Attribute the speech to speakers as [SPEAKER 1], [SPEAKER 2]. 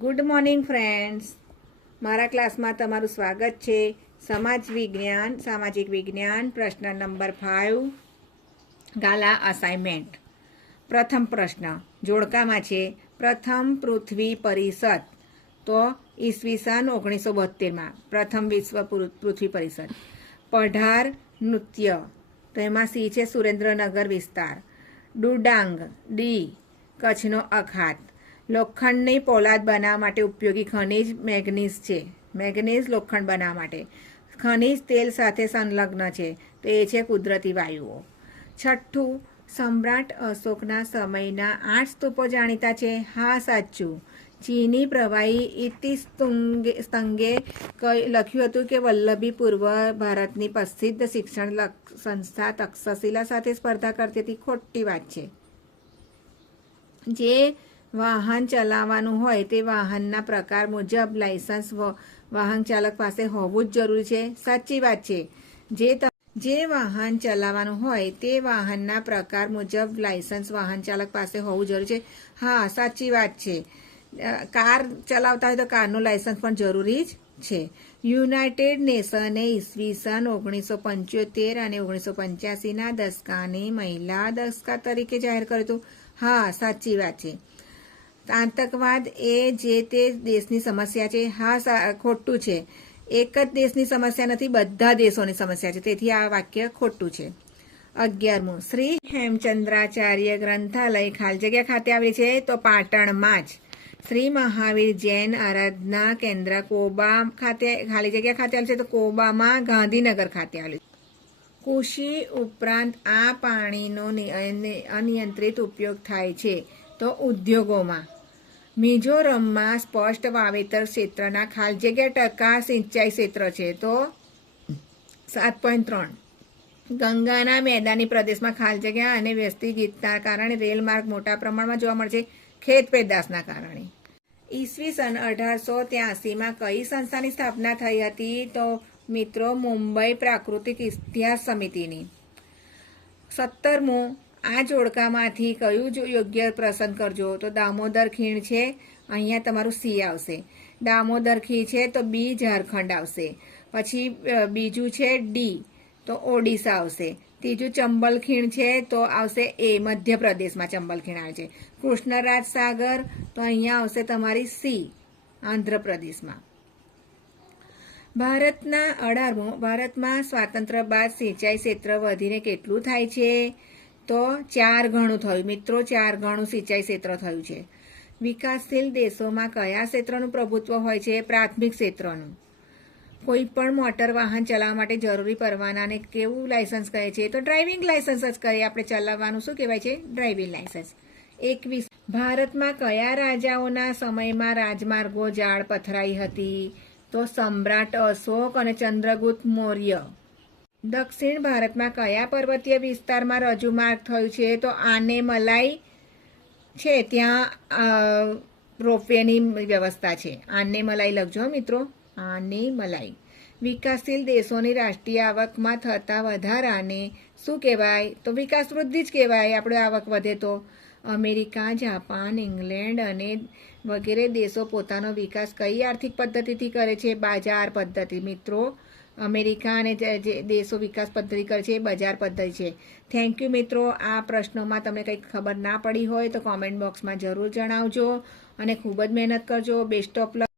[SPEAKER 1] Good morning friends મારા ક્લાસમાં તમારું સ્વાગત છે. સમાજ વિજ્ઞાન, સામાજિક વિજ્ઞાન, પ્રશ્ન નંબર ફાઇવ ગાલા અસાઇનમેન્ટ પ્રથમ પ્રશ્ન, જોડકામાં છે. પ્રથમ પૃથ્વી પરિષદ. તો ઈસવીસન ઓગણીસો બોતેરમાં પ્રથમ વિશ્વ પૃથ્વી પરિષદ. પઢાર નૃત્ય. તો એમાં સી છે સુરેન્દ્રનગર વિસ્તાર. ડુડાંગ, ડી, કચ્છનો અખાત. લોખંડની પોલાદ બનાવવા માટે ઉપયોગી ખનિજ મેગ્નીઝ છે. મેગ્નીઝ લોખંડ બનાવવા માટે. ખનિજ તેલ સાથે સંલગ્ન છે. તો એ છે કુદરતી વાયુઓ. છઠ્ઠું, સમ્રાટ અશોકના સમયના આઠ સ્તૂપો જાણીતા છે. હા, સાચું. ચીની પ્રવાહી ઇતિસ્તુંગે સ્તંગે લખ્યું હતું કે વલ્લભી પૂર્વ ભારતની પ્રસિદ્ધ શિક્ષણ સંસ્થા તક્ષશિલા સાથે સ્પર્ધા કરતી હતી. ખોટી વાત છે. જે વાહન ચલાવવાનું હોય તે વાહનના પ્રકાર મુજબ લાયસન્સ વાહન ચાલક પાસે હોવું જ જરૂરી છે. સાચી વાત છે. જે જે વાહન ચલાવવાનું હોય તે વાહનના પ્રકાર મુજબ લાયસન્સ વાહન ચાલક પાસે હોવું જરૂરી છે. હા, સાચી વાત છે. કાર ચલાવતા હોય તો કારનું લાયસન્સ પણ જરૂરી જ છે. યુનાઇટેડ નેશને ઈસવીસન ઓગણીસો પંચોતેર અને ઓગણીસો પંચ્યાસીના દસકાને મહિલા દસકા તરીકે જાહેર કર્યું હતું. હા, સાચી વાત છે. આતંકવાદ એ જે તે દેશની સમસ્યા છે, હા ખોટું છે. એક જ દેશની સમસ્યા નથી, બધા દેશોની સમસ્યા છે. તેથી આ વાક્ય ખોટું છે. અગિયારમું. શ્રી હેમચંદ્રાચાર્ય ગ્રંથાલય ખાલ જગ્યા ખાતે આવેલી છે, તો પાટણમાં જ. શ્રી મહાવીર જૈન આરાધના કેન્દ્ર કોબા ખાતે, ખાલી જગ્યા ખાતે આવેલું છે, તો કોબામાં ગાંધીનગર ખાતે આવેલું કૃષિ ઉપરાંત આ પાણીનો અનિયંત્રિત ઉપયોગ થાય છે, તો ઉદ્યોગોમાં. મિઝોરમમાં સ્પષ્ટ વાવેતર ક્ષેત્રના ખાલ જગ્યા ટકા સિંચાઈ ક્ષેત્ર છે તો સાત પોઈન્ટ ત્રણ. ગંગાના મેદાની પ્રદેશમાં ખાલ જગ્યા અને વ્યસ્તી ગીતના કારણે રેલમાર્ગ મોટા પ્રમાણમાં જોવા મળશે ખેત પેદાશના કારણે. ઈસવીસન અઢારસો ત્યાસીમાં કઈ સંસ્થાની સ્થાપના થઈ હતી તો મિત્રો મુંબઈ પ્રાકૃતિક ઇતિહાસ સમિતિની. સત્તરમું આ જોડકામાંથી કયું જો યોગ્ય પસંદ કરજો. તો દામોદર ખીણ છે, અહીંયા તમારું સી આવશે. દામોદર ખીણ છે, તો બી ઝારખંડ આવશે. પછી બીજું છે ડી, તો ઓડિશા આવશે. ત્રીજું ચંબલ ખીણ છે, તો આવશે એ, મધ્યપ્રદેશમાં ચંબલ ખીણ આવે છે. કૃષ્ણરાજ સાગર, તો અહીંયા આવશે તમારી સી, આંધ્રપ્રદેશમાં. ભારતના અઢારમું ભારતમાં સ્વાતંત્ર્ય બાદ સિંચાઈ ક્ષેત્ર વધીને કેટલું થાય છે? તો ચાર ગણું થયું. મિત્રો, ચાર ગણું સિંચાઈ ક્ષેત્ર થયું છે. વિકાસશીલ દેશોમાં કયા ક્ષેત્રનું પ્રભુત્વ હોય છે? પ્રાથમિક ક્ષેત્રનું. કોઈ પણ મોટર વાહન ચલાવવા માટે જરૂરી પરવાનાને કેવું લાયસન્સ કહે છે? તો ડ્રાઇવિંગ લાયસન્સ જ કહીએ આપણે ચલાવવાનું શું કહેવાય છે? Driving licence. એકવીસ. ભારતમાં કયા રાજાઓના સમયમાં રાજમાર્ગો જાળ પથરાઈ હતી? તો સમ્રાટ અશોક અને ચંદ્રગુપ્ત મૌર્ય. દક્ષિણ ભારતમાં કયા પર્વતીય વિસ્તારમાં રજૂમાર્ગ થયું છે? તો આને મલાઈ છે. ત્યાં રોપવેની વ્યવસ્થા છે. આને મલાઈ લખજો મિત્રો. આને મલાઈ. વિકાસશીલ દેશોની રાષ્ટ્રીય આવકમાં થતા વધારાને શું કહેવાય? તો વિકાસ વૃદ્ધિ જ કહેવાય આપણે આવક વધે તો. અમેરિકા, જાપાન, ઇંગ્લેન્ડ અને વગેરે દેશો પોતાનો વિકાસ કઈ આર્થિક પદ્ધતિથી કરે છે? બાજાર પદ્ધતિ. મિત્રો અમેરિકા અને જે દેશો વિકાસ પદ્ધતિ કરે છે એ બજાર પદ્ધતિ છે. થેન્ક યુ મિત્રો, આ પ્રશ્નોમાં તમને કંઈક ખબર ના પડી હોય તો કોમેન્ટ બોક્સમાં જરૂર જણાવજો અને ખૂબ જ મહેનત કરજો. Best of luck